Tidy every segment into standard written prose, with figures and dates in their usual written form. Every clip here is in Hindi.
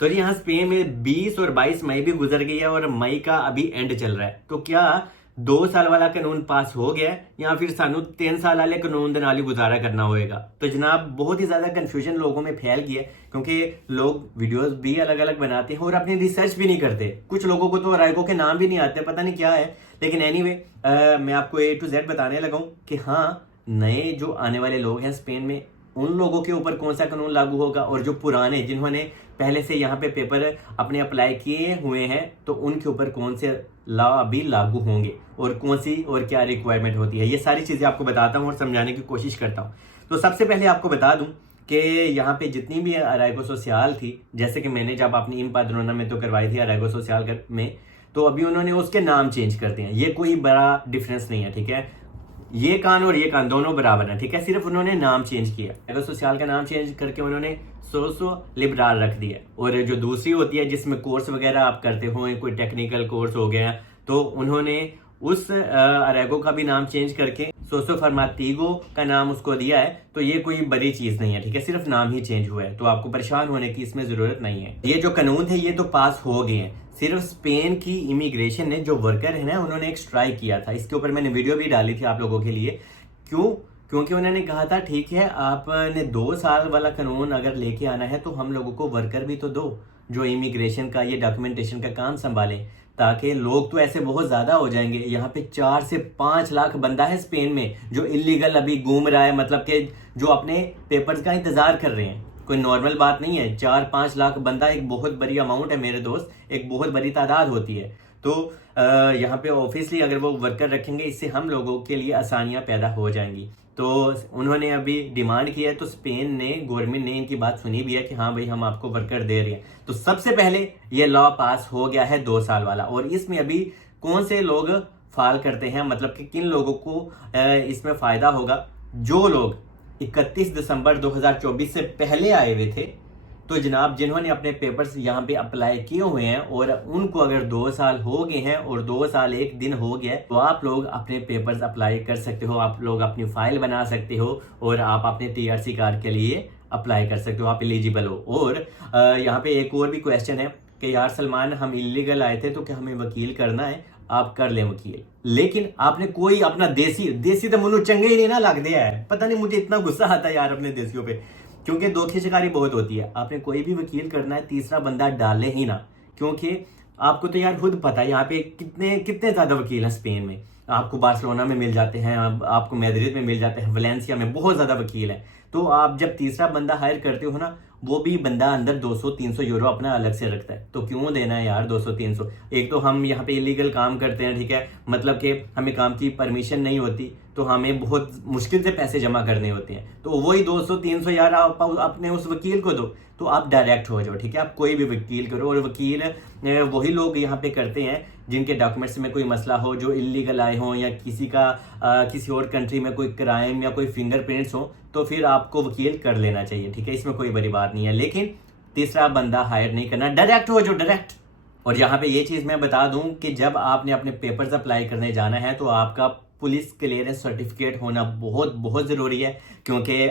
तो यहाँ स्पेन में 20 और 22 मई भी गुजर गई है और मई का अभी एंड चल रहा है। तो क्या 2 साल वाला कानून पास हो गया है या फिर सानू 3 साल वाले कानून के नाल ही गुजारा करना होएगा। तो जनाब बहुत ही ज्यादा कंफ्यूजन लोगों में फैल गया है, क्योंकि लोग वीडियोस भी अलग अलग बनाते हैं और अपनी रिसर्च भी नहीं करते। कुछ लोगों को तो अराइगो के नाम भी नहीं आते, पता नहीं क्या है। लेकिन एनीवे मैं आपको A to Z बताने लगा हूं कि हाँ, नए जो आने वाले लोग हैं स्पेन में, उन लोगों के ऊपर कौन सा कानून लागू होगा, और जो पुराने जिन्होंने पहले से यहाँ पे पेपर अपने अप्लाई किए हुए हैं तो उनके ऊपर कौन से लॉ अभी लागू होंगे और कौन सी और क्या रिक्वायरमेंट होती है, ये सारी चीजें आपको बताता हूँ और समझाने की कोशिश करता हूँ। तो सबसे पहले आपको बता दूं कि यहाँ पे जितनी भी अराइगो सोशल थी, जैसे कि मैंने जब अपनी इम्पाद्रोना में तो करवाई थी अराइगो सोशल में, तो अभी उन्होंने उसके नाम चेंज कर दिए हैं। ये कोई बड़ा डिफरेंस नहीं है, ठीक है। ये कान और ये कान दोनों बराबर है, ठीक है। सिर्फ उन्होंने नाम चेंज किया, अगर सोशल का नाम चेंज करके उन्होंने सोसो लिबराल रख दिया। और जो दूसरी होती है जिसमें कोर्स वगैरह आप करते हो, कोई टेक्निकल कोर्स हो गया, तो उन्होंने उस अरेगो का भी नाम चेंज करके सोसो फॉर्माटिगो का नाम उसको दिया है। तो ये कोई बड़ी चीज नहीं है, ठीक है, सिर्फ नाम ही चेंज हुआ है, तो आपको परेशान होने की इसमें जरूरत नहीं है। ये जो कानून थे ये तो पास हो गए हैं। सिर्फ स्पेन की इमिग्रेशन ने, जो वर्कर है ना, उन्होंने एक स्ट्राइक किया था। इसके ऊपर मैंने वीडियो भी डाली थी आप लोगों के लिए। क्यों? क्योंकि उन्होंने कहा था ठीक है, आपने 2 साल वाला कानून अगर लेके आना है तो हम लोगों को वर्कर भी तो दो जो इमिग्रेशन का, ये डॉक्यूमेंटेशन का काम संभालें, ताकि लोग तो ऐसे बहुत ज्यादा हो जाएंगे। यहाँ पे 4 से 5 लाख बंदा है स्पेन में जो इलीगल अभी घूम रहा है, मतलब कि जो अपने पेपर्स का इंतजार कर रहे हैं। कोई नॉर्मल बात नहीं है। 4-5 लाख बंदा एक बहुत बड़ी अमाउंट है मेरे दोस्त, एक बहुत बड़ी तादाद होती है। तो यहाँ पे ऑब्वियसली अगर वो वर्कर रखेंगे, इससे हम लोगों के लिए आसानियां पैदा हो जाएंगी। तो उन्होंने अभी डिमांड किया है, तो स्पेन ने, गवर्नमेंट ने इनकी बात सुनी भी है कि हाँ भाई हम आपको वर्कर दे रहे हैं। तो सबसे पहले ये लॉ पास हो गया है 2 साल वाला, और इसमें अभी कौन से लोग फाल करते हैं, मतलब कि किन लोगों को इसमें फायदा होगा। जो लोग 31 दिसंबर 2024 से पहले आए हुए थे, तो जनाब जिन्होंने अपने पेपर्स यहाँ पे अप्लाई किए हुए हैं और उनको अगर 2 साल हो गए हैं और 2 साल 1 दिन हो गया, तो आप लोग अपने पेपर्स अप्लाई कर सकते हो। आप लोग अपनी फाइल बना सकते हो और आप अपने TRC कार्ड के लिए अप्लाई कर सकते हो, आप एलिजिबल हो। और यहाँ पे एक और भी क्वेश्चन है कि यार सलमान, हम इलीगल आए थे तो क्या हमें वकील करना है? आप कर ले वकील, लेकिन आपने कोई अपना देसी तो मुन्नू चंगे ही नहीं ना लग दिया है। पता नहीं, मुझे इतना गुस्सा आता है यार अपने देसियों पे, क्योंकि धोखे शिकारी बहुत होती है। आपने कोई भी वकील करना है, तीसरा बंदा डाले ही ना, क्योंकि आपको तो यार खुद पता है यहाँ पे कितने कितने ज्यादा वकील हैं स्पेन में। आपको बार्सिलोना में मिल जाते हैं, आपको मैद्रिद में मिल जाते हैं, वलेंसिया में बहुत ज्यादा वकील हैं। तो आप जब तीसरा बंदा हायर करते हो ना, वो भी बंदा अंदर 200-300 यूरो अपना अलग से रखता है। तो क्यों देना है यार 200-300? एक तो हम यहाँ पे इलीगल काम करते हैं, ठीक है, मतलब कि हमें काम की परमिशन नहीं होती, तो हमें बहुत मुश्किल से पैसे जमा करने होते हैं। तो वही 200-300 यार आप अपने उस वकील को दो, तो आप डायरेक्ट हो जाओ, ठीक है। आप कोई भी वकील करो, और वकील वही लोग यहाँ पे करते हैं जिनके डॉक्यूमेंट्स में कोई मसला हो, जो इलीगल आए हों, या किसी का किसी और कंट्री में कोई क्राइम या कोई फिंगरप्रिंट्स हो, तो फिर आपको वकील कर लेना चाहिए, ठीक है। इसमें कोई बड़ी बात नहीं है, लेकिन तीसरा बंदा हायर नहीं करना, डायरेक्ट हो जाओ, डायरेक्ट। और यहाँ पे ये चीज मैं बता दूं कि जब आपने अपने पेपर्स अप्लाई करने जाना है, तो आपका पुलिस क्लियरेंस सर्टिफिकेट होना बहुत बहुत जरूरी है। क्योंकि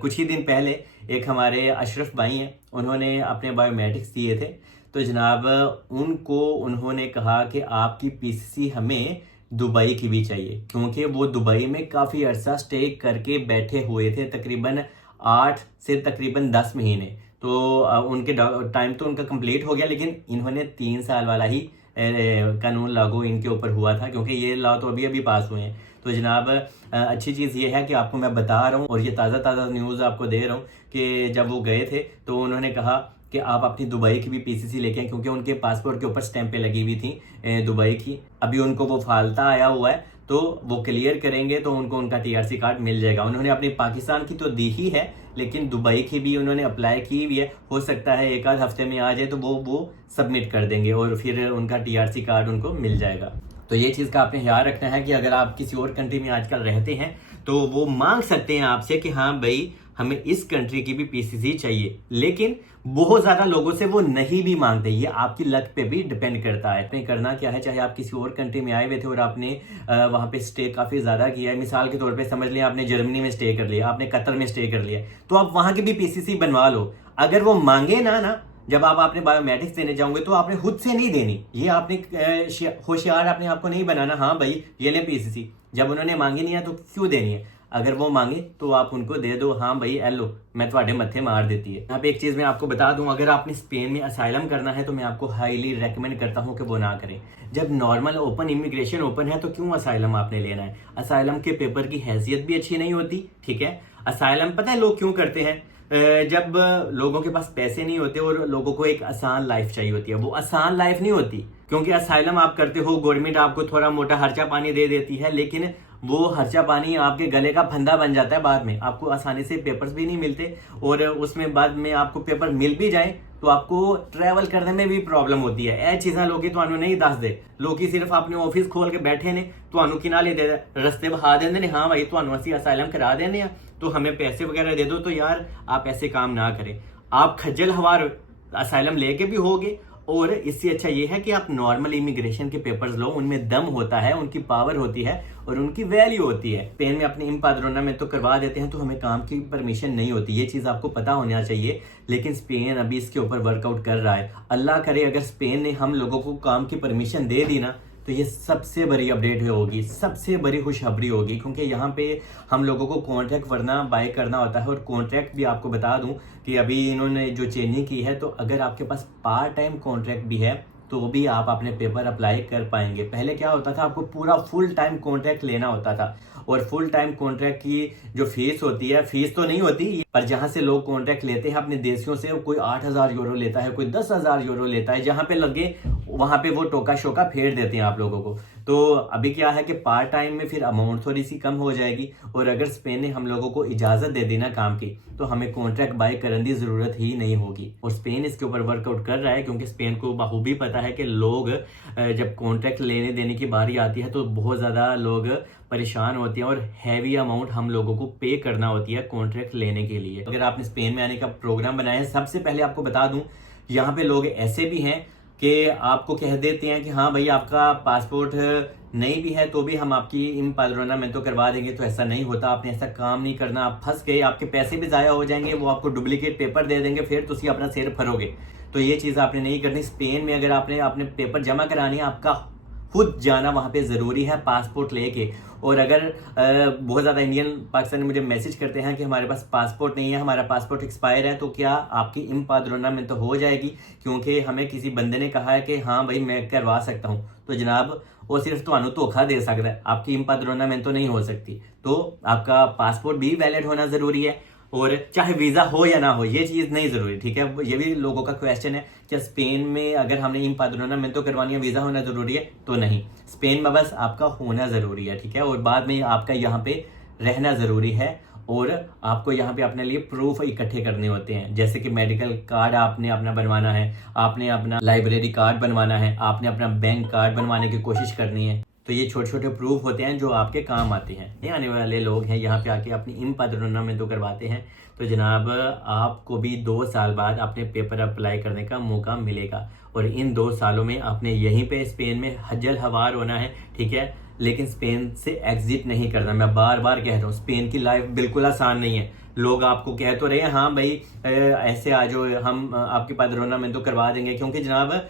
कुछ ही दिन पहले एक हमारे अशरफ भाई हैं, उन्होंने अपने बायोमेट्रिक्स दिए थे। तो जनाब उन्होंने कहा कि आपकी PCC हमें दुबई की भी चाहिए, क्योंकि वो दुबई में काफ़ी अरसा स्टे करके बैठे हुए थे, तकरीबन 8 से तकरीबन 10 महीने। तो उनके टाइम तो उनका कंप्लीट हो गया, लेकिन इन्होंने 3 साल वाला ही कानून लागू इनके ऊपर हुआ था, क्योंकि ये लॉ तो अभी अभी पास हुए हैं। तो जनाब अच्छी चीज़ ये है कि आपको मैं बता रहा हूँ, और ये ताज़ा न्यूज़ आपको दे रहा हूँ कि जब वो गए थे तो उन्होंने कहा कि आप अपनी दुबई की भी PCC लेके आए, क्योंकि उनके पासपोर्ट के ऊपर स्टैंपें लगी हुई थी दुबई की। अभी उनको वो फालता आया हुआ है, तो वो क्लियर करेंगे तो उनको उनका TRC कार्ड मिल जाएगा। उन्होंने अपनी पाकिस्तान की तो दी ही है, लेकिन दुबई की भी उन्होंने अप्लाई की भी है। हो सकता है एक आध हफ्ते में आ जाए, तो वो सबमिट कर देंगे और फिर उनका TRC कार्ड उनको मिल जाएगा। तो ये चीज़ का आपने ख्याल रखना है कि अगर आप किसी और कंट्री में आजकल रहते हैं, तो वो मांग सकते हैं आपसे कि हाँ भाई हमें इस कंट्री की भी PCC चाहिए, लेकिन बहुत ज्यादा लोगों से वो नहीं भी मांगते। ये आपकी लक पे भी डिपेंड करता है, आपने करना क्या है। चाहे आप किसी और कंट्री में आए हुए थे और आपने वहां पे स्टे काफी ज्यादा किया है, मिसाल के तौर पे समझ लिया आपने जर्मनी में स्टे कर लिया, आपने कतर में स्टे कर लिया, तो आप वहां की भी PCC बनवा लो। अगर वो मांगे ना जब आप आपने बायोमेट्रिक्स देने जाओगे तो आपने खुद से नहीं देनी, ये आपने होशियार अपने आप को नहीं बनाना, हाँ भाई ये ले पीसीसी, जब उन्होंने मांगी नहीं है तो क्यों देनी है, अगर वो मांगे तो आप उनको दे दो, हाँ भाई एलो मैं तुम्हारे मत्थे मार देती है। यहाँ पे एक चीज मैं आपको बता दूं, अगर आपने स्पेन में असाइलम करना है तो मैं आपको हाईली रेकमेंड करता हूँ कि वो ना करें। जब नॉर्मल ओपन इमिग्रेशन ओपन है तो क्यों असाइलम आपने लेना है, असाइलम के पेपर की हैसियत भी अच्छी नहीं होती, ठीक है। असाइलम पता है लोग क्यों करते हैं, जब लोगों के पास पैसे नहीं होते और लोगों को एक आसान लाइफ चाहिए होती है, वो आसान लाइफ नहीं होती, क्योंकि असाइलम आप करते हो, गवर्नमेंट आपको थोड़ा मोटा खर्चा पानी दे देती है, लेकिन वो खर्चा पानी आपके गले का फंदा बन जाता है, बाद में आपको आसानी से पेपर्स भी नहीं मिलते, और उसमें बाद में आपको पेपर मिल भी जाए तो आपको ट्रैवल करने में भी प्रॉब्लम होती है। ਇਹ चीज़ां लोग ਤੁਹਾਨੂੰ नहीं दसदे, लोग सिर्फ अपने ऑफिस खोल के बैठे ने, ਤੁਹਾਨੂੰ किना ले दे रस्ते बहा देंगे ने, हाँ भाई ਤੁਹਾਨੂੰ ਅਸੀਂ असाइलम करा देने हैं तो हमें पैसे वगैरह दे दो। तो यार आप ऐसे काम ना करें, आप खज्जल हवार असाइलम लेके भी होगे, और इससे अच्छा ये है कि आप नॉर्मल इमिग्रेशन के पेपर्स लो, उनमें दम होता है, उनकी पावर होती है और उनकी वैल्यू होती है। स्पेन में अपने इम्पाद्रोना में तो करवा देते हैं तो हमें काम की परमिशन नहीं होती, ये चीज़ आपको पता होना चाहिए। लेकिन स्पेन अभी इसके ऊपर वर्कआउट कर रहा है, अल्लाह करे अगर स्पेन ने हम लोगों को काम की परमिशन दे दी ना तो ये सबसे बड़ी अपडेट होगी, सबसे बड़ी खुशखबरी होगी, क्योंकि यहाँ पे हम लोगों को कॉन्ट्रैक्ट वरना बाय करना होता है। और कॉन्ट्रैक्ट भी आपको बता दूं कि अभी इन्होंने जो चेंजिंग की है, तो अगर आपके पास पार्ट टाइम कॉन्ट्रैक्ट भी है तो भी आप अपने पेपर अप्लाई कर पाएंगे। पहले क्या होता था, आपको पूरा फुल टाइम कॉन्ट्रैक्ट लेना होता था, और फुल टाइम कॉन्ट्रैक्ट की जो फीस होती है, फीस तो नहीं होती, पर जहां से लोग कॉन्ट्रैक्ट लेते हैं अपने देशियों से, कोई 8,000 यूरो लेता है, कोई 10,000 यूरो लेता है, जहां पे लगे वहां पे वो टोका शोका फेर देते हैं आप लोगों को। तो अभी क्या है कि पार्ट टाइम में फिर अमाउंट थोड़ी सी कम हो जाएगी, और अगर स्पेन ने हम लोगों को इजाजत दे दी ना काम की, तो हमें कॉन्ट्रैक्ट बाय करने की जरूरत ही नहीं होगी। और स्पेन इसके ऊपर वर्कआउट कर रहा है, क्योंकि स्पेन को बखूबी पता है कि लोग जब कॉन्ट्रैक्ट लेने देने की बारी आती है तो बहुत ज्यादा लोग परेशान होते हैं, और हैवी अमाउंट हम लोगों को पे करना होती है कॉन्ट्रैक्ट लेने के लिए। अगर आपने स्पेन में आने का प्रोग्राम बनाया है, सबसे पहले आपको बता दूं, यहाँ पे लोग ऐसे भी हैं कि आपको कह देते हैं कि हाँ भाई आपका पासपोर्ट नहीं भी है तो भी हम आपकी इम्पाद्रोना में तो करवा देंगे। तो ऐसा नहीं होता, आपने ऐसा काम नहीं करना, आप फंस गए, आपके पैसे भी ज़ाया हो जाएंगे, वो आपको डुप्लीकेट पेपर दे देंगे, फिर तुम अपना सिर फरोगे। तो ये चीज़ आपने नहीं करनी। स्पेन में अगर आपने अपने पेपर जमा करानी है, आपका खुद जाना वहाँ पे ज़रूरी है पासपोर्ट लेके। और अगर बहुत ज़्यादा इंडियन पाकिस्तानी मुझे मैसेज करते हैं कि हमारे पास पासपोर्ट नहीं है, हमारा पासपोर्ट एक्सपायर है, तो क्या आपकी इम्पाद्रोना में तो हो जाएगी, क्योंकि हमें किसी बंदे ने कहा है कि हाँ भाई मैं करवा सकता हूँ, तो जनाब वो सिर्फ तो धोखा दे सकता है, आपकी इम्पाद्रोना में तो नहीं हो सकती। तो आपका पासपोर्ट भी वैलिड होना ज़रूरी है, और चाहे वीज़ा हो या ना हो ये चीज़ नहीं ज़रूरी, ठीक है। ये भी लोगों का क्वेश्चन है कि स्पेन में अगर हमने इम्पाद्रोना में तो करवानी है, वीज़ा होना ज़रूरी है, तो नहीं, स्पेन में बस आपका होना ज़रूरी है, ठीक है। और बाद में आपका यहाँ पे रहना ज़रूरी है, और आपको यहाँ पे अपने लिए प्रूफ इकट्ठे करने होते हैं, जैसे कि मेडिकल कार्ड आपने अपना बनवाना है, आपने अपना लाइब्रेरी कार्ड बनवाना है, आपने अपना बैंक कार्ड बनवाने की कोशिश करनी है। तो ये छोटे छोटे प्रूफ होते हैं जो आपके काम आते हैं। ये आने वाले लोग हैं यहाँ पे आके अपनी इम्पाद्रोना में तो करवाते हैं, तो जनाब आपको भी 2 साल बाद अपने पेपर अप्लाई करने का मौका मिलेगा, और इन 2 सालों में आपने यहीं पे स्पेन में हज्जल हवार होना है, ठीक है। लेकिन स्पेन से एग्जिट नहीं करना, मैं बार बार कह रहा हूँ, स्पेन की लाइफ बिल्कुल आसान नहीं है। लोग आपको कह तो रहे हैं हाँ भाई ऐसे आ जाओ, हम आपकी पाद्रोना में तो करवा देंगे, क्योंकि जनाब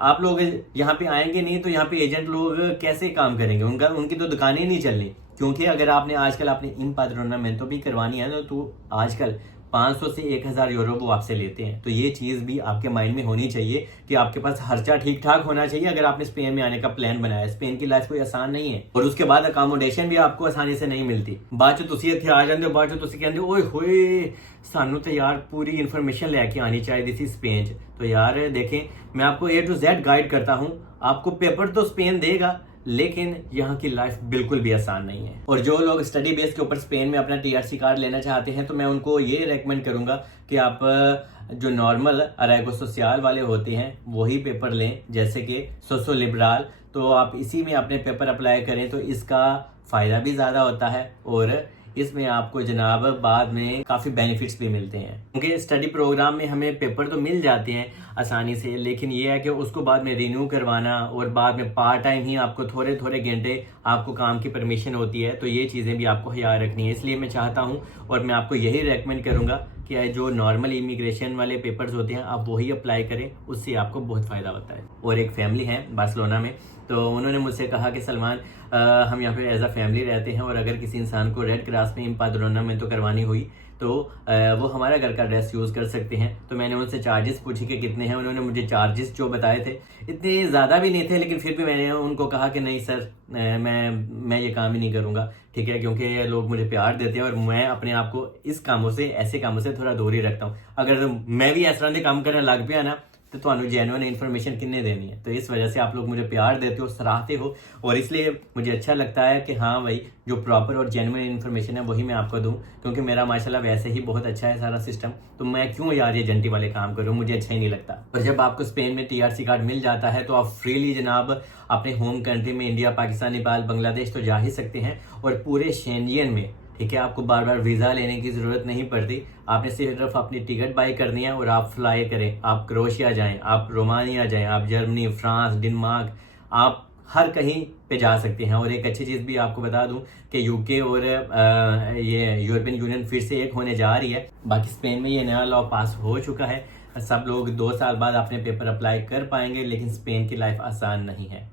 आप लोग यहाँ पे आएंगे नहीं तो यहाँ पे एजेंट लोग कैसे काम करेंगे, उनकी तो दुकानें नहीं चलनी। क्योंकि अगर आपने आजकल अपनी इम्पाद्रोना में तो भी करवानी है ना, तो आजकल 500 से 1,000 यूरो वो आपसे लेते हैं। तो ये चीज़ भी आपके माइंड में होनी चाहिए कि आपके पास खर्चा ठीक ठाक होना चाहिए अगर आपने स्पेन में आने का प्लान बनाया। स्पेन की लाइफ कोई आसान नहीं है, और उसके बाद अकोमोडेशन भी आपको आसानी से नहीं मिलती। बाद चो तुसी इत्थे आ जाते हो, बाद चो तुसी कहते हो ओए होए सानू तो यार पूरी इन्फॉर्मेशन लेके आनी चाहिए थी स्पेन। तो यार देखें, मैं आपको A to Z गाइड करता हूँ, आपको पेपर तो स्पेन देगा, लेकिन यहाँ की लाइफ बिल्कुल भी आसान नहीं है। और जो लोग स्टडी बेस के ऊपर स्पेन में अपना TRC कार्ड लेना चाहते हैं, तो मैं उनको ये रेकमेंड करूंगा कि आप जो नॉर्मल अराइगो सोशल वाले होते हैं वही पेपर लें, जैसे कि सोशो लिबरल। तो आप इसी में अपने पेपर अप्लाई करें तो इसका फ़ायदा भी ज़्यादा होता है, और इसमें आपको जनाब बाद में काफ़ी बेनिफिट्स भी मिलते हैं। क्योंकि स्टडी प्रोग्राम में हमें पेपर तो मिल जाते हैं आसानी से, लेकिन ये है कि उसको बाद में रिन्यू करवाना, और बाद में पार्ट टाइम ही आपको थोड़े थोड़े घंटे आपको काम की परमिशन होती है। तो ये चीज़ें भी आपको ख्याल रखनी है। इसलिए मैं चाहता हूँ और मैं आपको यही रेकमेंड करूँगा कि जो नॉर्मल इमिग्रेशन वाले पेपर्स होते हैं आप वही अप्लाई करें, उससे आपको बहुत फ़ायदा होता है। और एक फैमिली है बार्सिलोना में, तो उन्होंने मुझसे कहा कि सलमान हम यहाँ पे एज अ फैमिली रहते हैं और अगर किसी इंसान को रेड क्रॉस में एम्पाद्रोनमेंट तो करवानी हुई तो वो हमारा घर का एड्रेस यूज़ कर सकते हैं। तो मैंने उनसे चार्जेस पूछे कि कितने हैं, उन्होंने मुझे चार्जेस जो बताए थे इतने ज़्यादा भी नहीं थे, लेकिन फिर भी मैंने उनको कहा कि नहीं सर मैं ये काम ही नहीं करूँगा, ठीक है, क्योंकि ये लोग मुझे प्यार देते हैं और मैं अपने आप को इस कामों से, ऐसे कामों से थोड़ा दूर ही रखता हूँ। अगर मैं भी इस तरह के काम करने लग पिया ना तो ਤੁਹਾਨੂੰ जेन्युइन इन्फॉर्मेशन किन्ने देनी है। तो इस वजह से आप लोग मुझे प्यार देते हो, सराहते हो, और इसलिए मुझे अच्छा लगता है कि हाँ भाई जो प्रॉपर और जेन्युइन इन्फॉर्मेशन है वही मैं आपको दूं, क्योंकि मेरा माशाल्लाह वैसे ही बहुत अच्छा है सारा सिस्टम, तो मैं क्यों यार ये जंटी वाले काम करूं, मुझे अच्छा ही नहीं लगता। और जब आपको स्पेन में TRC कार्ड मिल जाता है तो आप फ्रीली जनाब अपने होम कंट्री में इंडिया, पाकिस्तान, नेपाल, बांग्लादेश तो जा ही सकते हैं, और पूरे शेंजियन में, ठीक है, आपको बार बार वीज़ा लेने की ज़रूरत नहीं पड़ती। आपने सिर्फ अपनी टिकट बाई करनी है और आप फ्लाई करें, आप क्रोशिया जाएं, आप रोमानिया जाएं, आप जर्मनी, फ्रांस, डेनमार्क, आप हर कहीं पे जा सकते हैं। और एक अच्छी चीज़ भी आपको बता दूं कि यूके और ये यूरोपियन यूनियन फिर से एक होने जा रही है। बाकी स्पेन में ये नया लॉ पास हो चुका है, सब लोग 2 साल बाद अपने पेपर अप्लाई कर पाएंगे, लेकिन स्पेन की लाइफ आसान नहीं है।